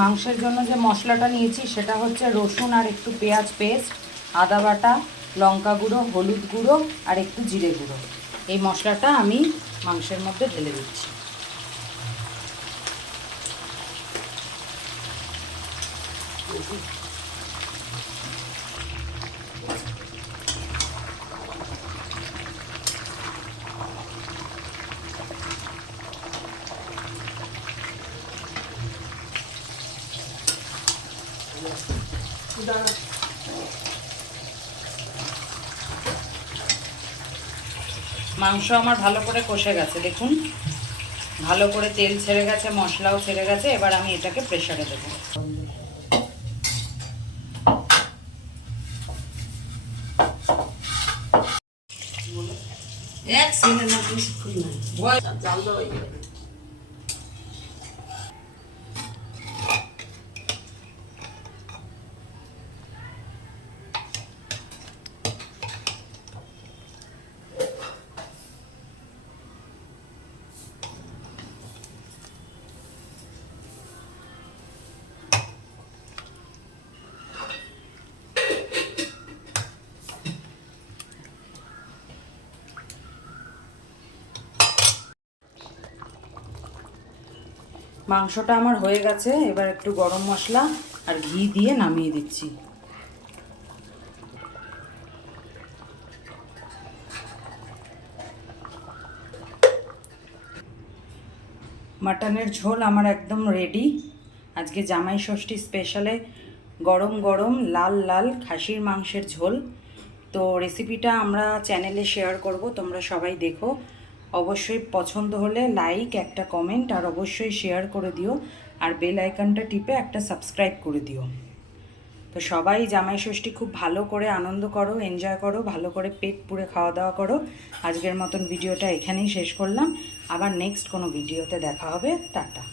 মাংসের জন্য যে মশলাটা নিয়েছি সেটা হচ্ছে রসুন আর একটু পেঁয়াজ পেস্ট, আদা বাটা, লঙ্কা গুঁড়ো, হলুদ গুঁড়ো আর একটু জিরে গুঁড়ো। এই মশলাটা আমি মাংসের মধ্যে ঢেলে দিচ্ছি। মাংস আমার ভালো করে কষে গেছে, দেখুন ভালো করে তেল ছেড়ে গেছে, মশলাও ছেড়ে গেছে। এবার আমি এটাকে প্রেসারে দেবো। মাংসটা আমার হয়ে গেছে। এবার একটু গরম মশলা আর ঘি দিয়ে নামিয়ে দিচ্ছি। মাটনের ঝোল আমার একদম রেডি। আজকে জামাই ষষ্ঠী স্পেশালে গরম গরম লাল লাল খাসির মাংসের ঝোল। তো রেসিপিটা আমরা চ্যানেলে শেয়ার করব, তোমরা সবাই দেখো। অবশ্যই পছন্দ হলে লাইক, একটা কমেন্ট আর অবশ্যই শেয়ার করে দিও। আর বেল আইকনটা টিপে একটা সাবস্ক্রাইব করে দিও। তো সবাই জামাই ষষ্ঠী খুব ভালো করে আনন্দ করো, এনজয় করো, ভালো করে পেট পুরে খাওয়া দাওয়া করো। আজকের মতন ভিডিওটা এখানেই শেষ করলাম। আবার নেক্সট কোনো ভিডিওতে দেখা হবে। টাটা।